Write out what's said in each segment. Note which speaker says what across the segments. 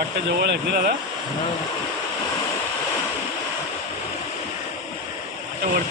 Speaker 1: वाटतं जवळ आहेत ना दादा अच्छा, वर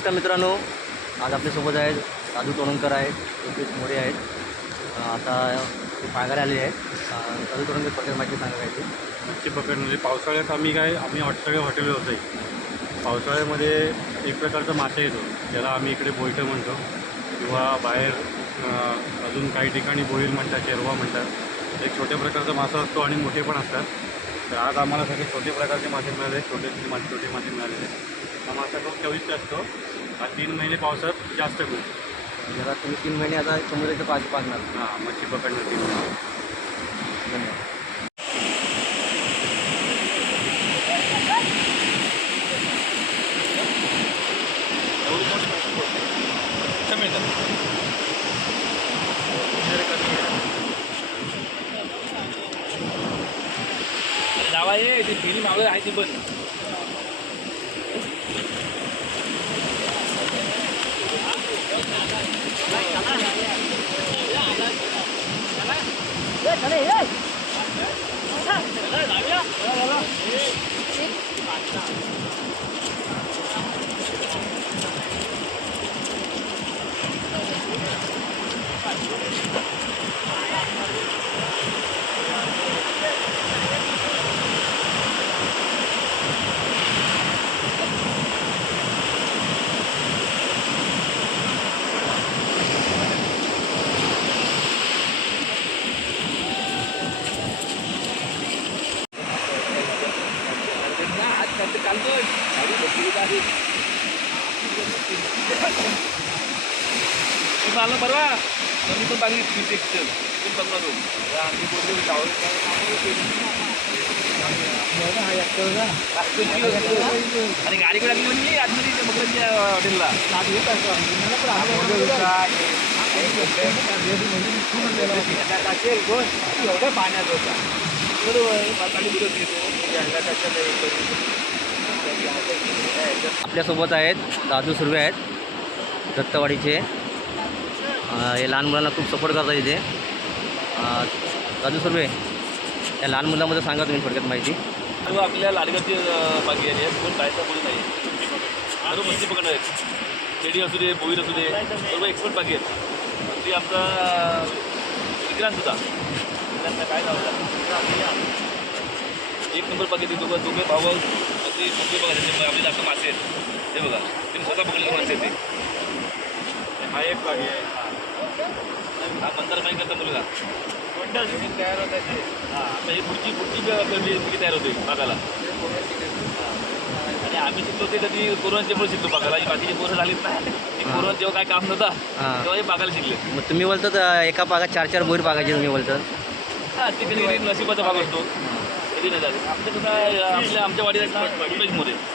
Speaker 2: नमस्कार मित्रांनो आज आपल्यासोबत आहेत साधू तोरणकर आहेत योगेश मोरे आहेत. आता ते पायघारे आले आहेत. साधू राजू तोरणकर पटेल माहिती सांगायची
Speaker 1: मच्छी पकड म्हणजे पावसाळ्यात आम्ही काय आम्ही हॉट सगळे हॉटेल व्यावसायिक पावसाळ्यामध्ये एक प्रकारचा मासा येतो ज्याला आम्ही इकडे बोईटं म्हणतो. किंवा बाहेर अजून काही ठिकाणी बोईल म्हणतात शेरवा म्हणतात. एक छोट्या प्रकारचा मासा असतो आणि मोठे पण असतात. तर आज आम्हाला सगळे छोटे प्रकारचे मासे मिळाले छोटे मा छोटे मासे मिळालेले. हा मासा खूप चविष्ट असतो. आणि तीन महिने पावसात जास्त मिळतो.
Speaker 2: जरा तुम्ही तीन महिने आता समुद्राच्या पाच पाचणार
Speaker 1: हां मच्छी पकडणं तीन महिने.
Speaker 2: धन्यवाद.
Speaker 3: ấy thì phí máu rồi anh xin bẩn? पण मला परवा मी पण बागी तुम्ही खूप बघणार आम्ही बोललो आणि गाडी कडे म्हणजे आतमध्ये ते मकरांच्या हॉटेलला एवढं पाण्यात होता बरोबर
Speaker 2: आपल्यासोबत आहेत दादू सुर्वे आहेत दत्तवाडीचे. हे लहान मुलांना खूप सपोर्ट करतात इथे. अं, राजू सुर्वे या लहान मुलांमध्ये सांगा तुम्ही थोडक्यात माहिती.
Speaker 3: आपल्या लाडगावची बागी आहे कोण बाहेरचा कोणी नाही? सर्व मच्छी पकडणार आहेत. शेडी असू दे बोईर असू दे सर्व एक्सपर्ट बागी आहेत. ती आमचा विक्रांत होता विक्रांत काय नाव होता? एक नंबर बागी ते दोघं दोघे भाऊ भाऊ अगदी मोठे बघा त्याचे आपले जास्त मासे आहेत. हे बघा ते स्वतः पकडले मासे आहेत ते.
Speaker 1: हा एक बागी आहे.
Speaker 3: हा बाई करता मुलगा?
Speaker 1: तयार होत आहे
Speaker 3: हां आता ही पुढची पुढची तयार होते बागाला आणि आम्ही शिकलो ते कधी कोरोनाच्यामुळे शिकलो बागाला ही बाकीची पोरं झालीत ना. ती कोरोना जेव्हा काय काम नव्हता
Speaker 2: हां.
Speaker 3: तेव्हा हे बागाला शिकले.
Speaker 2: मग तुम्ही बोलतात अं, एका पागात चार चार बोईर पागायचे तुम्ही बोलतात
Speaker 3: हां ते कधी कधी नशिबाचा भाग असतो. कधी नाही झाले. आमच्या सुद्धा आपल्या आमच्या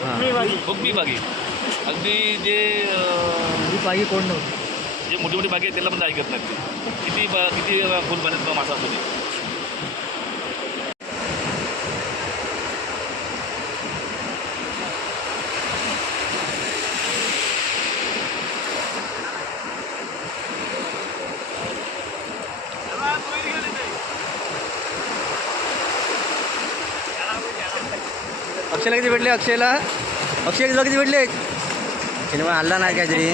Speaker 2: हां.
Speaker 3: बघमी बागी. अगदी जे अं,
Speaker 2: पागी कोण नव्हतं.
Speaker 3: मोठी मोठी बागी त्याला पण ऐकत नाही किती ब- किती फुल बनत मासा असतो ते
Speaker 2: अक्षयला किती भेटले अक्षयला? अक्षय किती भेटले? सिनेमा आणला नाही काहीतरी.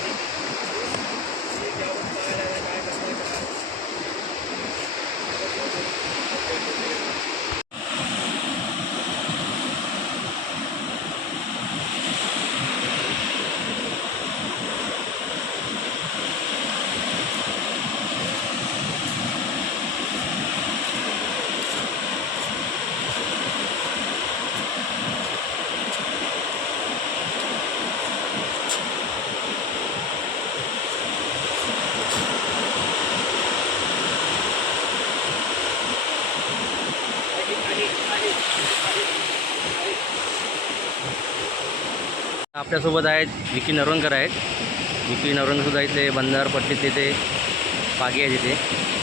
Speaker 2: आपल्यासोबत आहेत विकी नरवणकर आहेत. विकी नरवणकरसुद्धा इथे बंधार पट्टीत तिथे पागी आहेत इथे.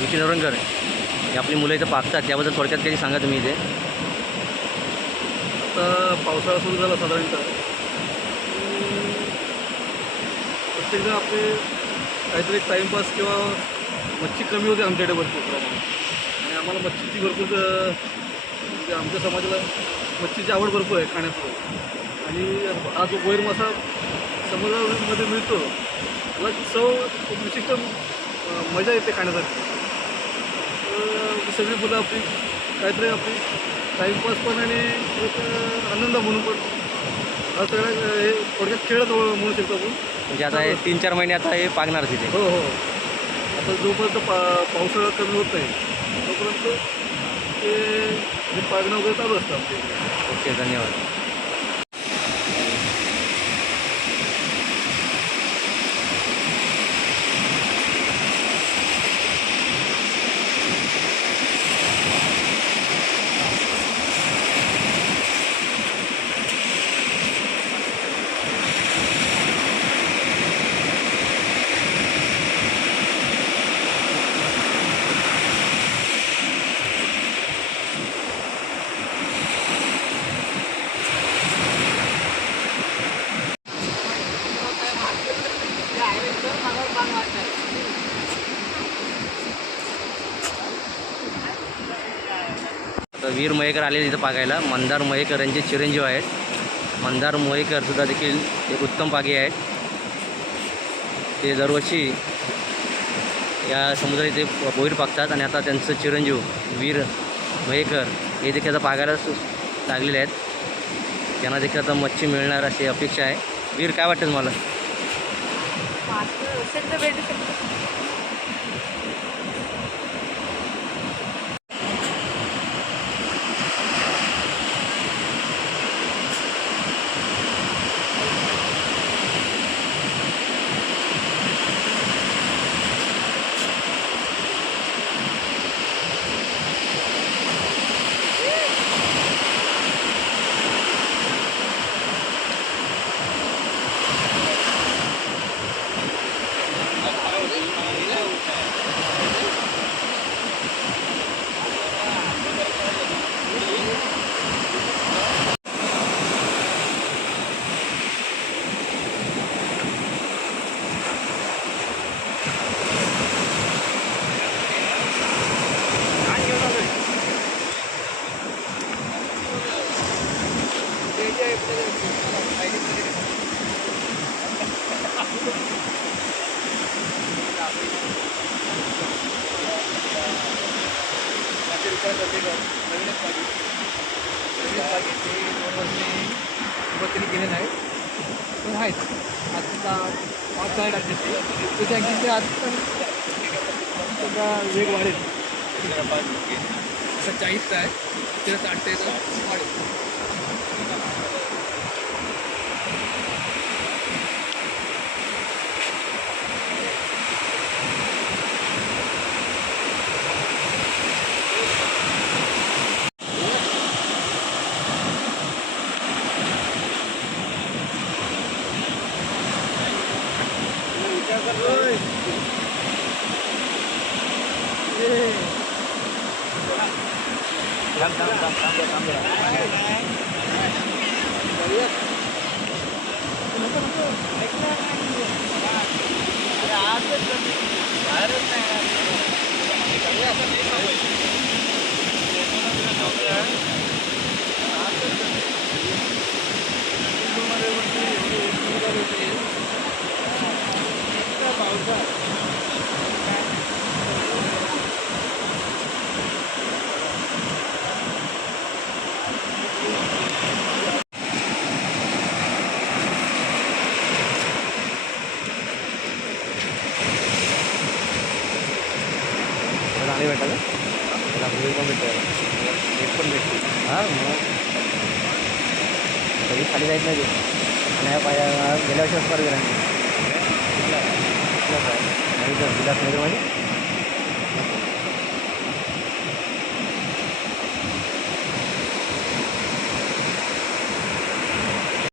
Speaker 2: विकी नरवणकर हे आपली मुलं इथं पाकतात त्याबद्दल थोडक्यात काही सांगा तुम्ही इथे.
Speaker 4: आता पावसाळा सुरू झाला साधारणतः. प्रत्येकजण आपले काहीतरी टाईमपास किंवा मच्छी कमी होते आमच्याकडे भरपूर प्रमाणात. आणि आम्हाला मच्छीची भरपूर म्हणजे आमच्या समाजाला मच्छीची आवड भरपूर आहे खाण्याचं आणि हा जो गोयर मासा समुद्रामध्ये मिळतो त्याला चव एक विशिष्ट मजा येते खाण्यासाठी. तर सगळी मुलं आपली काहीतरी आपली टाईमपास पण आणि एक आनंद म्हणून पण हा सगळा अं, हे थोडक्यात खेळत म्हणू शकतो आपण.
Speaker 2: म्हणजे आता हे तीन चार महिने आता हे पाकणार तिथे.
Speaker 4: हो हो. आता जोपर्यंत पा पावसाळा कमी होत नाही तोपर्यंत ते हे वगैरे चालू असतं आपले
Speaker 2: ओके धन्यवाद. वीर मयेकर आले तिथं पाकायला मंदार मयेकर यांचे चिरंजीव आहेत. मंदार मयेकर सुद्धा देखील एक उत्तम पागे आहेत. ते दरवर्षी या समुद्रात इथे बोईर पाकतात आणि आता त्यांचं चिरंजीव वीर मयेकर हे देखील आता पागायला लागलेले आहेत. त्यांना देखील आता मच्छी मिळणार अशी अपेक्षा आहे. वीर काय वाटतं तुम्हाला?
Speaker 5: असेल तर भेटू
Speaker 6: तरी केलेलं आहे पण आहेत आता पावसाळ्यात टाकते ते ते आणखी ते आता त्याचा वेग वाढेल आता चाळीसचा आहे त्याला साठचा वाढेल
Speaker 2: चांगली भेटतात का चांगली पण भेटतात एक पण भेटते हां मग कधी खाली जायत नाही ते नाही पाया गेल्या